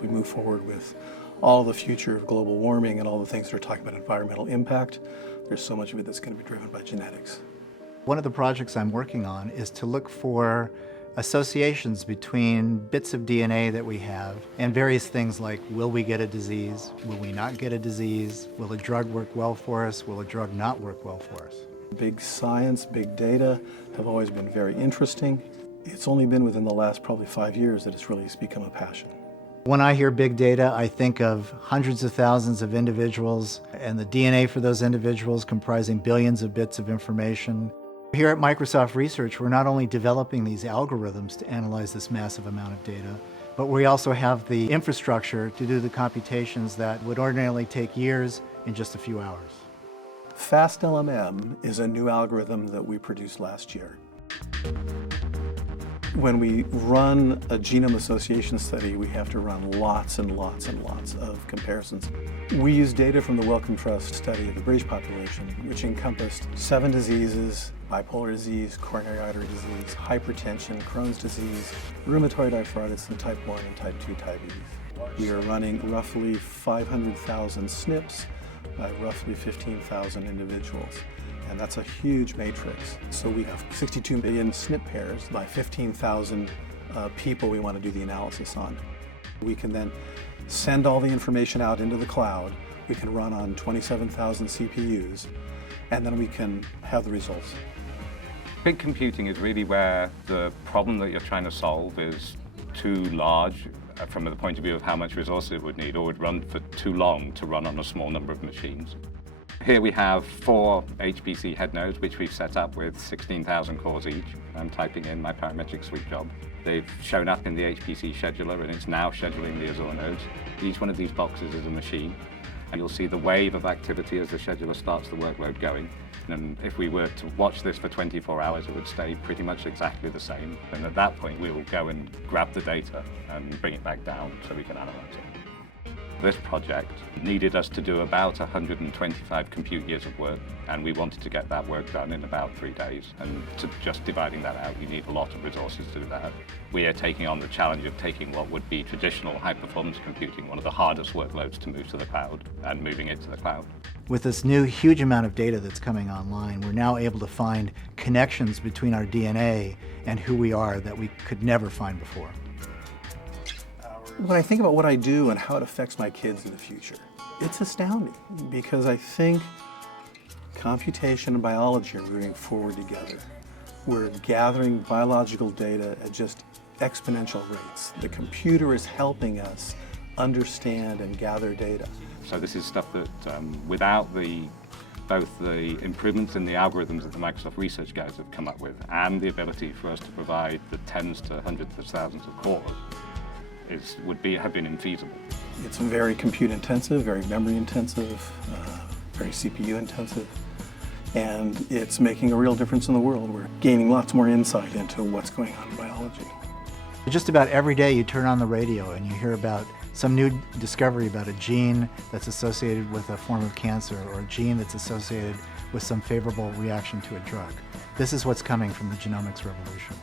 as we move forward with all the future of global warming and all the things that are talking about environmental impact. There's so much of it that's going to be driven by genetics. One of the projects I'm working on is to look for associations between bits of DNA that we have and various things like, will we get a disease? Will we not get a disease? Will a drug work well for us? Will a drug not work well for us? Big science, big data have always been very interesting. It's only been within the last probably 5 years that it's really become a passion. When I hear big data, I think of hundreds of thousands of individuals and the DNA for those individuals comprising billions of bits of information. Here at Microsoft Research, we're not only developing these algorithms to analyze this massive amount of data, but we also have the infrastructure to do the computations that would ordinarily take years in just a few hours. FaST-LMM is a new algorithm that we produced last year. When we run a genome association study, we have to run lots and lots and lots of comparisons. We use data from the Wellcome Trust study of the British population, which encompassed 7 diseases: bipolar disease, coronary artery disease, hypertension, Crohn's disease, rheumatoid arthritis, and type 1 and type 2 diabetes. We are running roughly 500,000 SNPs by roughly 15,000 individuals. And that's a huge matrix. So we have 62 million SNP pairs by 15,000 people we want to do the analysis on. We can then send all the information out into the cloud. We can run on 27,000 CPUs, and then we can have the results. Big computing is really where the problem that you're trying to solve is too large from the point of view of how much resources it would need, or would run for too long to run on a small number of machines. Here we have 4 HPC head nodes, which we've set up with 16,000 cores each. I'm typing in my parametric sweep job. They've shown up in the HPC scheduler, and it's now scheduling the Azure nodes. Each one of these boxes is a machine, and you'll see the wave of activity as the scheduler starts the workload going. And if we were to watch this for 24 hours, it would stay pretty much exactly the same. And at that point, we will go and grab the data and bring it back down so we can analyze it. This project needed us to do about 125 compute years of work, and we wanted to get that work done in about 3 days. And to just dividing that out, you need a lot of resources to do that. We are taking on the challenge of taking what would be traditional high-performance computing, one of the hardest workloads to move to the cloud, and moving it to the cloud. With this new huge amount of data that's coming online, we're now able to find connections between our DNA and who we are that we could never find before. When I think about what I do and how it affects my kids in the future, it's astounding, because I think computation and biology are moving forward together. We're gathering biological data at just exponential rates. The computer is helping us understand and gather data. So this is stuff that without both the improvements in the algorithms that the Microsoft research guys have come up with and the ability for us to provide the tens to hundreds of thousands of cores, have been infeasible. It's very compute intensive, very memory intensive, very CPU intensive, and it's making a real difference in the world. We're gaining lots more insight into what's going on in biology. Just about every day you turn on the radio and you hear about some new discovery about a gene that's associated with a form of cancer, or a gene that's associated with some favorable reaction to a drug. This is what's coming from the genomics revolution.